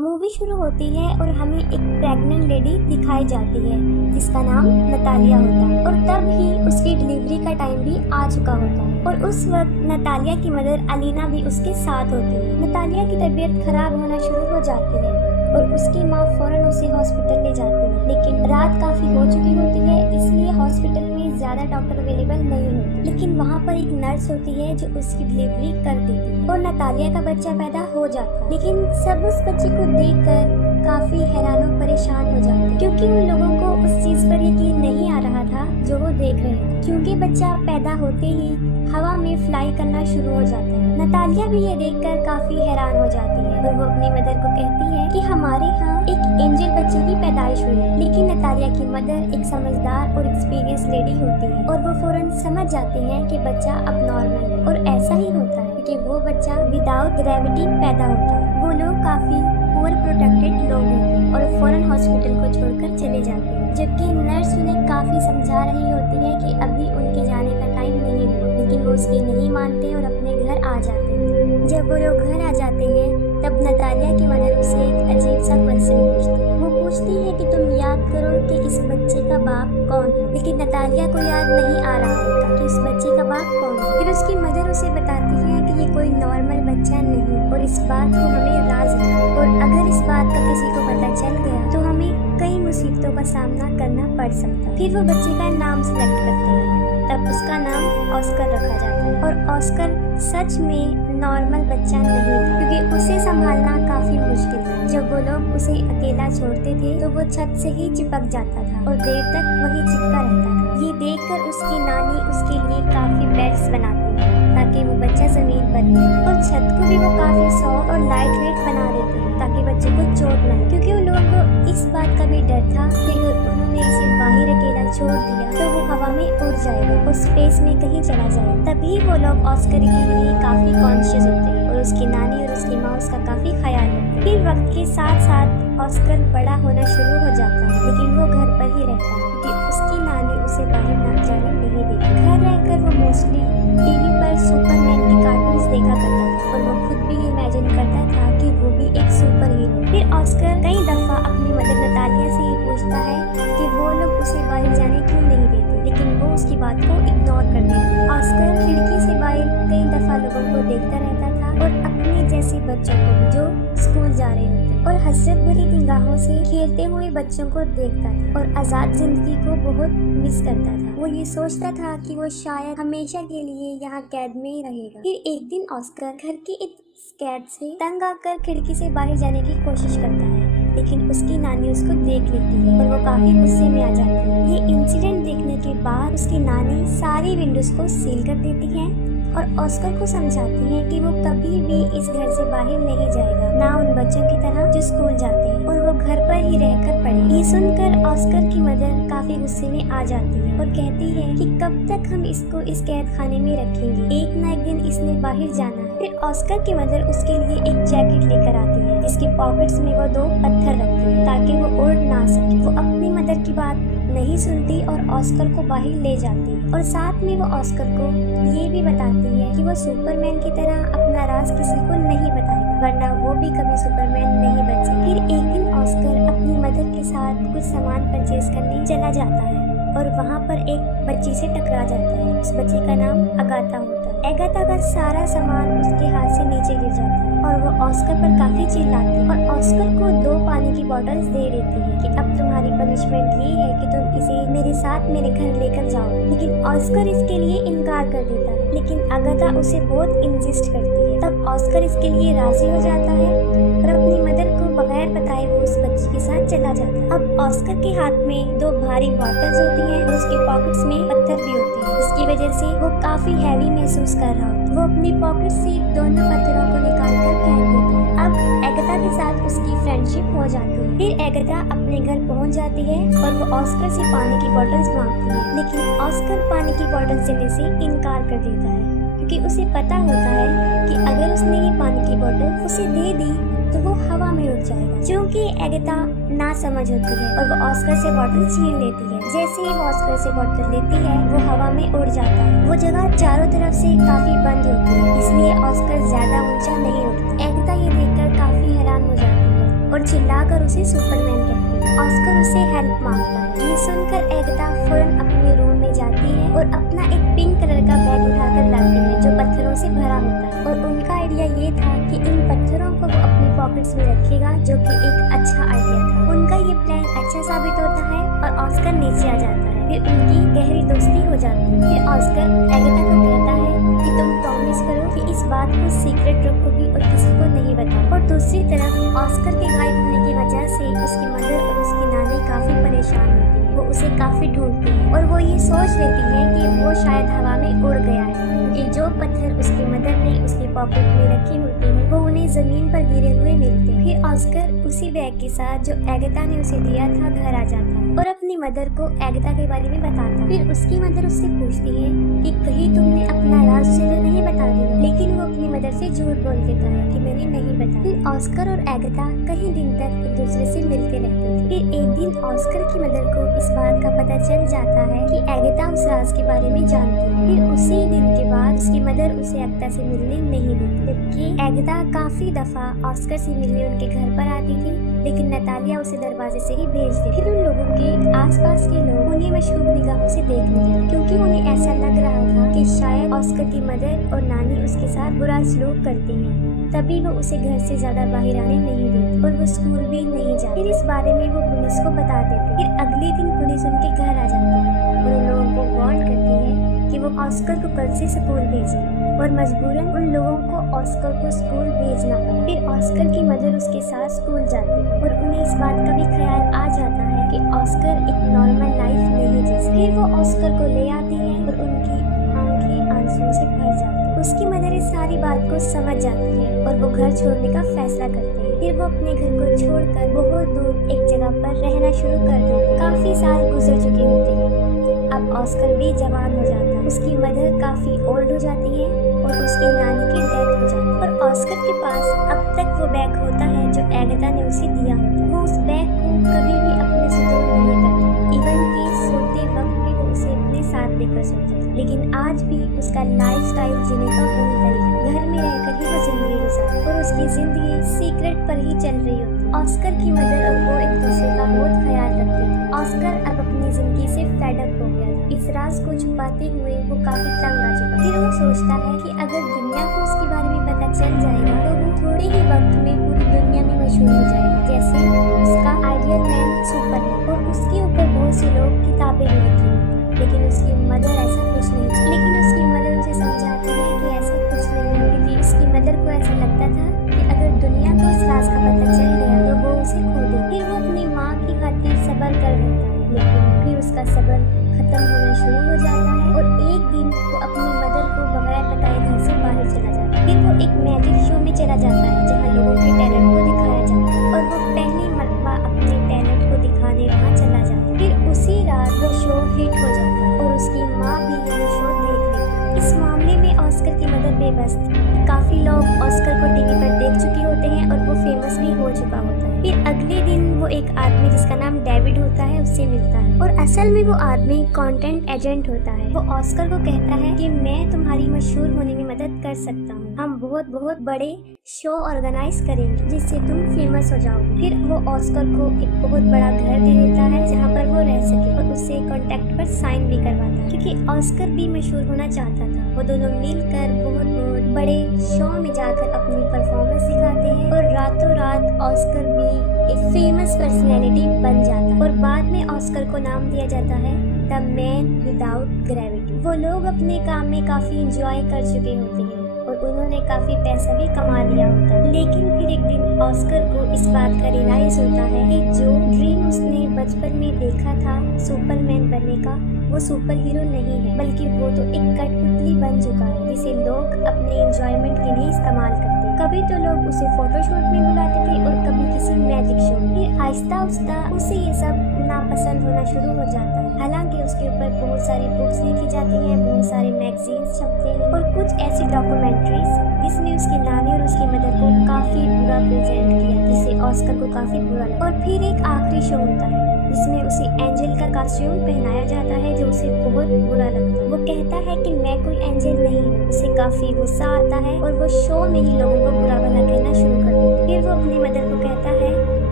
Movie शुरू होती है और हमें एक प्रेग्नेंट लेडी दिखाई जाती है जिसका नाम नतालिया होता है और तब ही उसकी डिलीवरी का टाइम भी आ चुका होता है और उस वक्त नतालिया की मदर अलीना भी उसके साथ होती है। नतालिया की तबीयत खराब होना शुरू हो जाती है और उसकी माँ फौरन उसे हॉस्पिटल ले जाती है, लेकिन रात काफी हो चुकी होती है इसलिए हॉस्पिटल में ज्यादा डॉक्टर अवेलेबल नहीं होते। लेकिन वहाँ पर एक नर्स होती है जो उसकी डिलीवरी कर देती है और नतालिया का बच्चा पैदा हो जाता है। लेकिन सब उस बच्चे को देखकर काफी हैरान और परेशान हो जाते हैं क्योंकि उन लोगों को उस चीज पर यकीन नहीं आ रहा था जो वो देख रहे थे, क्योंकि बच्चा पैदा होते ही हवा में फ्लाई करना शुरू हो जाता है। नतालिया भी ये देखकर काफी हैरान हो जाती है और वो अपनी मदर को कहती है कि हमारे यहाँ एक एंजल बच्चे की पैदाइश हुई है। लेकिन नतालिया की मदर एक समझदार और एक्सपीरियंस लेडी होती है और वो फौरन समझ जाती है कि बच्चा अब नॉर्मल है और ऐसा ही होता है कि वो बच्चा विदाउट ग्रेविटी पैदा होता है। वो लोग काफी ओवर प्रोटेक्टेड लोग होते हैं और फौरन हॉस्पिटल को छोड़कर चले जाते हैं, जबकि नर्स उन्हें काफी समझा रही होती है कि अभी उनके जाने का टाइम नहीं हुआ, लेकिन वो उसकी नहीं मानते और अपने घर आ जाते हैं। जब वो लोग घर आ जाते हैं तब नतालिया की मदर उसे एक अजीब सा क्वेश्चन पूछती है। वो पूछती है कि तुम याद करो कि इस बच्चे का बाप कौन है, लेकिन नतालिया को याद नहीं आ रहा होता कि इस बच्चे का बाप कौन है। फिर उसकी मदर उसे बताती है कि ये कोई नॉर्मल बच्चा नहीं और इस बात को हमें राज रखो और अगर इस बात का किसी को पता चल गया तो हमें कई मुसीबतों का सामना करना पड़ सकता है। फिर वो बच्चे का नाम सेलेक्ट करते हैं, तब उसका नाम ऑस्कर रखा जाता है और ऑस्कर सच में नॉर्मल बच्चा नहीं था क्योंकि उसे संभालना काफी मुश्किल था। जब वो लोग उसे अकेला छोड़ते थे तो वो छत से ही चिपक जाता था और देर तक वही चिपका रहता था। ये देखकर उसकी नानी उसके लिए काफी बेड्स बनाती है ताकि वो बच्चा जमीन पर रहे और छत को भी वो काफी सॉफ्ट और लाइट वेट बना देते हैं ताकि बच्चे को चोट न लगे, क्योंकि उन लोगों को इस बात का भी डर था कि उन्होंने इसे बाहर अकेला छोड़ दिया तो वो हवा में उड़ जाएगा और स्पेस में कहीं चला जाएगा। तभी वो लोग ऑस्कर के लिए काफी कॉन्शियस होते हैं और उसकी नानी और उसकी माँ उसका काफी ख्याल रखती है। फिर वक्त के साथ साथ ऑस्कर बड़ा होना शुरू हो जाता है, लेकिन वो घर पर ही रहता है क्योंकि उसकी नानी उसे बाहर न जाने नहीं देती। घर रहकर वो मोस्टली टीवी पर सुपरमैन के कार्टून्स देखा करता था और वो खुद भी इमेजिन करता था कि वो भी एक सुपर हीरो। फिर ऑस्कर कई दफा अपनी मदर नतालिया से ही पूछता है कि वो लोग उसे बाहर जाने क्यों नहीं देते, लेकिन वो उसकी बात को इग्नोर कर देती। ऑस्कर खिड़की से बाहर कई दफा लोगों को देखता रहता था और अपने जैसे बच्चों को भी जो स्कूल जा रहे होते और हसरत भरी निगाहों से खेलते हुए बच्चों को देखता था और आजाद जिंदगी को बहुत मिस करता था। वो ये सोचता था कि वो शायद हमेशा के लिए यहाँ कैद में ही रहेगा। फिर एक दिन ऑस्कर घर की एक कैद से तंग आकर खिड़की से बाहर जाने की कोशिश करता है, लेकिन उसकी नानी उसको देख लेती है और वो काफी गुस्से में आ जाती है। ये इंसिडेंट देखने के बाद उसकी नानी सारी विंडोज को सील कर देती है और ऑस्कर को समझाती है कि वो कभी भी इस घर से बाहर नहीं जाएगा, ना उन बच्चों की तरह जो स्कूल जाते हैं, और वो घर पर ही रहकर पढ़े। ये सुनकर ऑस्कर की मदर काफी गुस्से में आ जाती है और कहती है कि कब तक हम इसको इस कैद खाने में रखेंगे, एक ना एक दिन इसने बाहर जाना है। फिर ऑस्कर की मदर उसके लिए एक जैकेट लेकर आती है जिसके पॉकेट्स में वो 2 पत्थर रखती है ताकि वो उड़ ना सके। वो अपनी मदर की बात नहीं सुनती और ऑस्कर को बाहर ले जाती है और साथ में वो ऑस्कर को ये भी बताती है कि वो सुपरमैन की तरह अपना राज किसी को नहीं बताएगा, वरना वो भी कभी सुपरमैन नहीं बन सकता। फिर एक दिन ऑस्कर अपनी मदर के साथ कुछ सामान परचेज करने चला जाता है और वहाँ पर एक बच्ची से टकरा जाता है। उस बच्ची का नाम अगाथा होता है। अगाथा का सारा सामान उसके हाथ से नीचे गिर जाता है और वो ऑस्कर पर काफी चिल्लाती है और ऑस्कर को 2 पानी की बॉटल्स दे देती है कि अब तुम्हारी पनिशमेंट ये है कि तुम इसे मेरे साथ मेरे घर लेकर जाओ। लेकिन ऑस्कर इसके लिए इनकार कर देता है, लेकिन अगाथा उसे बहुत इंसिस्ट करती है। तब ऑस्कर इसके लिए राजी हो जाता है और अपनी मदर को बगैर बताए वो उस बच्ची के साथ चला जाता है। अब ऑस्कर के हाथ में 2 भारी बॉटल्स होती हैं और उसके पॉकेट्स में पत्थर भी होते हैं, जिसकी वजह से वो काफी हैवी महसूस कर रहा होता है। वो अपनी पॉकेट से दोनों पत्थरों को निकाल कर फेंक देता है। अब एगाथा के साथ उसकी फ्रेंडशिप हो जाती है। फिर एगाथा अपने घर पहुंच जाती है और वो ऑस्कर से पानी की बॉटल्स मांगती है, लेकिन ऑस्कर पानी की बॉटल देने से इनकार कर देता है क्योंकि उसे पता होता है कि अगर उसने ये पानी की बॉटल उसे दे दी तो वो हवा में उड़ जाएगा। क्योंकि एगाथा ना समझ होती है और वो ऑस्कर से बॉटल छीन लेती है। जैसे ही वो ऑस्कर से बॉटल लेती है वो हवा में उड़ जाता है। वो जगह चारों तरफ से काफी बंद होती है, इसलिए ऑस्कर ज्यादा ऊंचा नहीं उड़ता। एगाथा ये देखकर काफी हैरान हो जाती है और चिल्लाकर उसे सुपरमैन कहती है। ऑस्कर उससे हेल्प मांगता है। ये सुनकर एगता फौरन अपने रूम में जाती है और अपना एक पिंक कलर का बैग उठाकर लाती है जो पत्थरों से भरा होता है। और उनका आइडिया ये था कि इन पत्थरों को वो अपनी पॉकेट्स में रखेगा, जो कि एक अच्छा आइडिया था। उनका ये प्लान अच्छा साबित होता है और ऑस्कर नीचे आ जाता है। फिर उनकी गहरी दोस्ती हो जाती है। फिर ऑस्कर एगता को कहता है कि तुम प्रॉमिस करो कि इस बात को सीक्रेट रखोगी और किसी को नहीं बताओ। और दूसरी तरफ ऑस्कर के गायब होने की वजह से उसकी मदर और उसकी नानी काफी परेशान होती है। वो उसे काफी ढूंढती है और वो ये सोच लेती है कि वो शायद हवा में उड़ गया है, क्योंकि जो पत्थर उसकी मदर ने उसकी पॉकेट में रखी होती है वो उन्हें जमीन पर गिरे हुए मिलते हैं। फिर ऑस्कर उसी बैग के साथ जो एगता ने उसे दिया था घर आ जाता है और अपनी मदर को एगता के बारे में बताता है। फिर उसकी मदर उससे पूछती है कि कहीं तुमने अपना राज उसे तो नहीं बता दिया, लेकिन वो अपनी मदर से झूठ बोल देता है कि मैंने नहीं बताया। फिर ऑस्कर और एगता कई दिन तक एक दूसरे से मिलते रहते थे। फिर एक दिन ऑस्कर की मदर को इस बात का पता चल जाता है कि एगता उस राज के बारे में जानती है। फिर उसी दिन के बाद उसकी मदर उसे एगता से मिलने नहीं देती, जबकि एगता काफी दफा ऑस्कर से मिलने उनके घर पर आती थी, लेकिन नतालिया उसे दरवाजे से ही भेज दी। फिर उन लोगों के आसपास के लोग उन्हें मशकूक निगाहों से देखने लगे, क्योंकि उन्हें ऐसा लग रहा था कि शायद ऑस्कर की मदर और नानी उसके साथ बुरा सलूक करती हैं। तभी वो उसे घर से ज्यादा बाहर आने नहीं देती और वो स्कूल भी नहीं जाती। फिर इस बारे में वो पुलिस को बता देती। फिर अगले दिन पुलिस उनके घर आ जाती है और उन लोगों को वार्न करती है कि वो ऑस्कर को कल से स्कूल भेजे, और मजबूरन उन लोगों को ऑस्कर को स्कूल भेजना पड़ा। फिर ऑस्कर की मदर उसके साथ स्कूल जाती है और उन्हें इस बात का भी ख्याल आ जाता है कि ऑस्कर एक नॉर्मल लाइफ नहीं जी सकता। फिर वो ऑस्कर को ले आती है और उनकी आंखें आंसुओं से भर जाती है। उसकी मदर इस सारी बात को समझ जाती है और वो घर छोड़ने का फैसला करती है। फिर वो अपने घर को छोड़कर बहुत दूर एक जगह पर रहना शुरू कर देती है। काफी साल गुजर चुके होते हैं। अब ऑस्कर भी जवान हो जाता है। उसकी मदर काफी ओल्ड हो जाती है और उसकी नानी की डेथ हो जाती है। और ऑस्कर के पास अब तक वो बैग होता है जो एगता ने उसे दिया होता है। वो उस बैग को कभी भी अपने से दूर नहीं करता, इवन कि सोते वक्त भी वो उसे अपने साथ लेकर सोता है। लेकिन आज भी उसका लाइफस्टाइल जीने का वही तरीका, घर में रहकर ही वो जिंदगी गुजारती और उसकी जिंदगी सीक्रेट पर ही चल रही होती। ऑस्कर की मदर और वो एक दूसरे का बहुत ख्याल रखते थे। ऑस्कर अब अपनी जिंदगी से फेड अप हो गया था। इस राज को छुपाते हुए वो काफी तंग आ चुका। फिर वो सोचता है कि अगर दुनिया को उसके बारे में पता चल जाएगा तो वो थोड़े ही वक्त में पूरी दुनिया में मशहूर हो जाएगा, जैसे उसका आइडियल मैन सुपरमैन। और उसके ऊपर बहुत से लोग किताबें भी लिखेंगे। लेकिन उसकी मदर ऐसा कुछ नहीं चाहती। लेकिन उसकी मदर उसे समझाती है कि ऐसा कुछ नहीं है, क्योंकि उसकी मदर को ऐसा लगता था कि अगर दुनिया को इस राज का पता चल गया तो वो उसे खो दे। फिर वो अपनी माँ की खातिर सब्र कर लेता है, लेकिन फिर उसका सब्र खत्म होना शुरू हो जाता है और एक दिन वो अपनी मदर को बगैर बताए घर से बाहर चला जाता है। फिर वो एक मैजिक शो में चला जाता है जहाँ लोगों के टैलेंट को दिखाया जाता है और वो पहली मरतबा अपने टैलेंट को दिखाने वहाँ चला जाता है। फिर उसी रात वो शो हिट हो जाता है और उसकी माँ भी ये शो देख लेती है। इस मामले में ऑस्कर की मदर बेबस थी। काफी लोग ऑस्कर को टीवी पर देख चुके होते हैं और वो फेमस भी हो चुका होता है। फिर अगले दिन वो एक आदमी जिसका नाम डेविड होता है उससे मिलता है और असल में वो आदमी कंटेंट एजेंट होता है। वो ऑस्कर को कहता है कि मैं तुम्हारी मशहूर होने में मदद कर सकता हूँ। हम बहुत बहुत बड़े शो ऑर्गेनाइज करेंगे जिससे तुम फेमस हो जाओगे। फिर वो ऑस्कर को एक बहुत बड़ा घर दे देता है जहाँ पर वो रह सके और उससे कॉन्ट्रैक्ट पर साइन भी करवाता है, क्योंकि ऑस्कर भी मशहूर होना चाहता था। वो दोनों मिलकर बहुत बहुत बड़े शो में जाकर अपनी परफॉर्मेंस दिखाते हैं और रातों रात ऑस्कर भी एक फेमस पर्सनैलिटी बन जाता है। और बाद में ऑस्कर को नाम दिया जाता है द मैन विदाउट ग्रेविटी। वो लोग अपने काम में काफी इंजॉय कर चुके होते हैं और उन्होंने काफी पैसा भी कमा लिया होता है। लेकिन फिर एक दिन ऑस्कर को इस बात का रियलाइज होता है कि जो ड्रीम उसने बचपन में देखा था सुपरमैन बनने का, वो सुपर हीरो नहीं है, बल्कि वो तो एक कठपुतली बन चुका है जिसे लोग अपने एंजॉयमेंट के लिए इस्तेमाल करते हैं। कभी तो लोग उसे फोटोशूट में बुलाते थे और कभी किसी मैजिक शो में। फिर आहिस्ता आहिस्ता उसे ये सब नापसंद होना शुरू हो जाता है। हालांकि उसके ऊपर बहुत सारी बुक्स लिखी जाती हैं, बहुत सारे मैगजीन्स छपते हैं और कुछ ऐसी डॉक्यूमेंट्रीज जिसमें उसकी नानी और उसकी मदर को काफी बुरा प्रेजेंट किया, जिससे ऑस्कर को काफी बुरा लगा। और फिर एक आखिरी शो होता है जिसमें उसे एंजल का कॉस्ट्यूम पहनाया जाता है जो उसे बहुत बुरा लगता है। वो कहता है कि मैं कोई एंजल नहीं हूँ। उसे काफी गुस्सा आता है और वो शो में ही लोगों को बुरा भला कहना शुरू कर देता है। फिर वो अपनी मदर को कहता है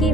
कि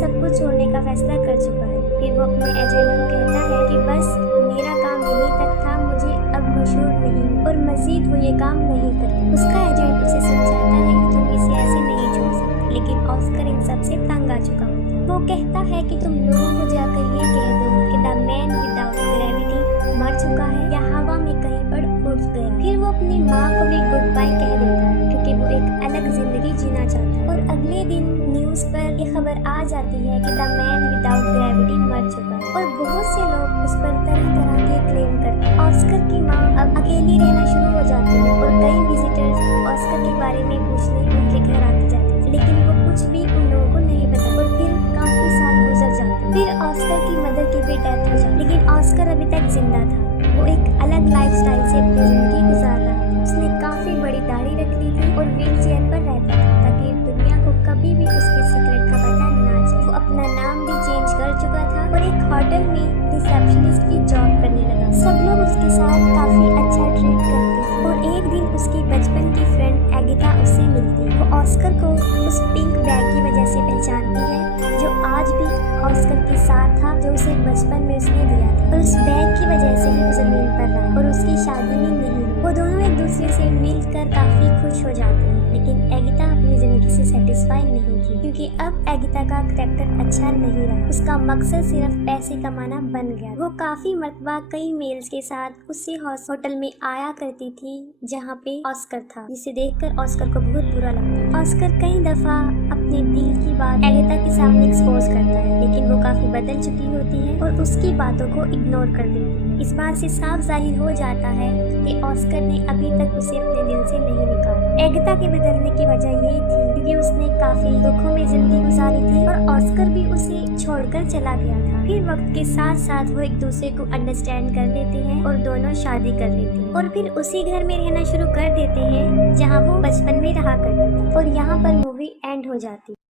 सब कुछ छोड़ने का फैसला कर चुका है। फिर वो अपने एजेंट को कहता है कि बस मेरा काम यहीं तक था, मुझे अब मशहूर नहीं और मजीद वो ये काम नहीं करता। उसका एजेंट उसे समझाता है कि तुम इसे ऐसे नहीं छोड़ सकते, लेकिन ऑस्कर इन सब से तंग आ चुका होता है। वो कहता है कि तुम लोगों को जाकर ये कह दो कि द मैन विदाउट ग्रेविटी मर चुका है या हवा में कहीं पर उड़ गया। फिर वो अपनी माँ को भी गुड बाय कह देता है क्योंकि वो एक अलग जिंदगी जीना चाहता है। और अगले दिन न्यूज़ पर ये खबर आ जाती है कि द मैन विदाउट ग्रेविटी मर चुका है और बहुत से लोग उस पर तरह तरह के क्लेम करते हैं। ऑस्कर की माँ अब अकेली रहना शुरू हो जाती है और कई विजिटर्स ऑस्कर के बारे में पूछने उनके घर आते जाते हैं, लेकिन वो कुछ भी उन लोगों को नहीं पता। और फिर काफी साल गुजर जाते हैं। फिर ऑस्कर की मदर की भी डेथ हो जाती, लेकिन ऑस्कर अभी तक जिंदा था। वो एक अलग लाइफस्टाइल से अपनी जिंदगी गुजार रहा था। उसने काफी बड़ी दाढ़ी रख ली थी और व्हील चेयर पर रहता था ताकि दुनिया को कभी भी उसके सीक्रेट का पता ना चले। वो अपना नाम भी चेंज कर चुका था और एक होटल में रिसेप्शनिस्ट की जॉब करने लगा। सब लोग उसके साथ काफी अच्छा ट्रीट करते थे और एक दिन उसकी बचपन की फ्रेंड एगिथा उससे मिलती है। वो ऑस्कर को उस पिंक बैग की वजह से पहचानती है जो आज भी ऑस्कर के साथ था, जो उसे बचपन में उसने दिया था। और उस बैग की वजह से ही वो जमीन पर रहा और उसकी शादी भी नहीं हुई। वो दोनों एक दूसरे से मिलकर काफी खुश हो जाते हैं, लेकिन एगिथा अपनी जिंदगी से सेटिस्फाई नहीं थी क्योंकि अब एगिथा का करैक्टर अच्छा नहीं रहा। उसका मकसद सिर्फ पैसे कमाना बन गया। वो काफी मरतबा कई मेल्स के साथ उसी होटल में आया करती थी जहाँ पे ऑस्कर था, जिसे देखकर ऑस्कर को बहुत बुरा लगता। ऑस्कर कई दफा अपने दिल की बात एगिथा के सामने एक्सपोज करता है, लेकिन वो काफी बदल चुकी होती है और उसकी बातों को इग्नोर कर देती है। इस बात से साफ जाहिर हो जाता है कि ऑस्कर ने अभी तक उसे अपने दिल से नहीं निकाला। एगिथा के बदलने की वजह ये थी क्योंकि उसने काफी दुखों में जिंदगी गुजारी थी और ऑस्कर भी उसे छोड़कर चला गया था। फिर वक्त के साथ साथ वो एक दूसरे को अंडरस्टैंड कर लेते हैं और दोनों शादी कर लेते हैं और फिर उसी घर में रहना शुरू कर देते हैं जहाँ वो बचपन में रहा करते थे। और यहाँ पर मूवी एंड हो जाती है।